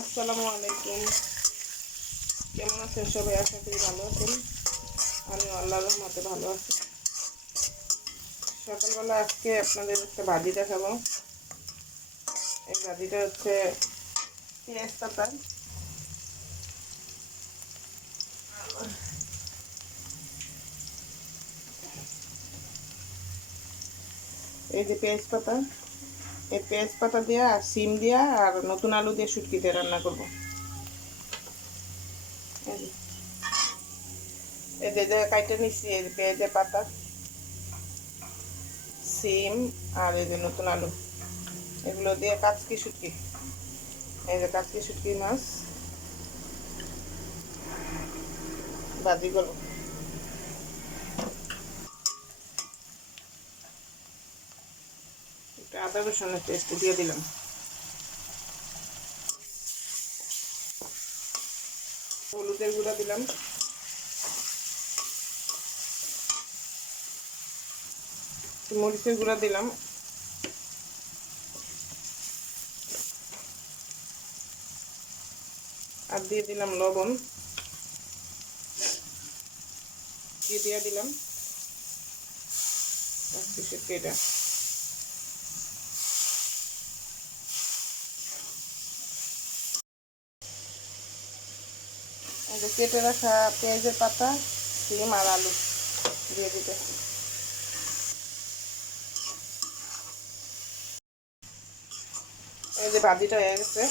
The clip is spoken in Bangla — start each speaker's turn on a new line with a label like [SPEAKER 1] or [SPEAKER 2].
[SPEAKER 1] আসসালামু আলাইকুম। কেমন আছেন সবাই? আশা করি ভালো আছেন। আমি আল্লাহ রহমতে ভালো আছি। সকালবেলা আজকে আপনাদের একটা ভাজি দেখাবো। এই ভাজিটা হচ্ছে পেঁয়াজ পাতা। এই যে পেঁয়াজ পাতা। এই পেঁয়াজ পাতা দিয়া আর সিম দিয়া আর নতুন আলু দিয়ে শুটকি দিয়ে রান্না করব। এই যে। কাইটে নিচ্ছি এই পেঁয়াজের পাতা, সিম আর এই যে নতুন আলু। এগুলো দিয়ে কাচকি শুটকি। এই যে কাচকি শুটকি মাছ ভাজি করব। একটু আদা রসুনের পেস্ট দিয়ে দিলাম। হলুদের গুঁড়া দিলাম। মরিচের গুঁড়া দিলাম। আর দিয়ে দিলাম লবণ। দিয়ে দিলাম। এটা এই যে কেটে রাখা পেঁয়াজের পাতা, সিম আর আলু দিয়ে দিতে এই যে ভাজিটা হয়ে গেছে।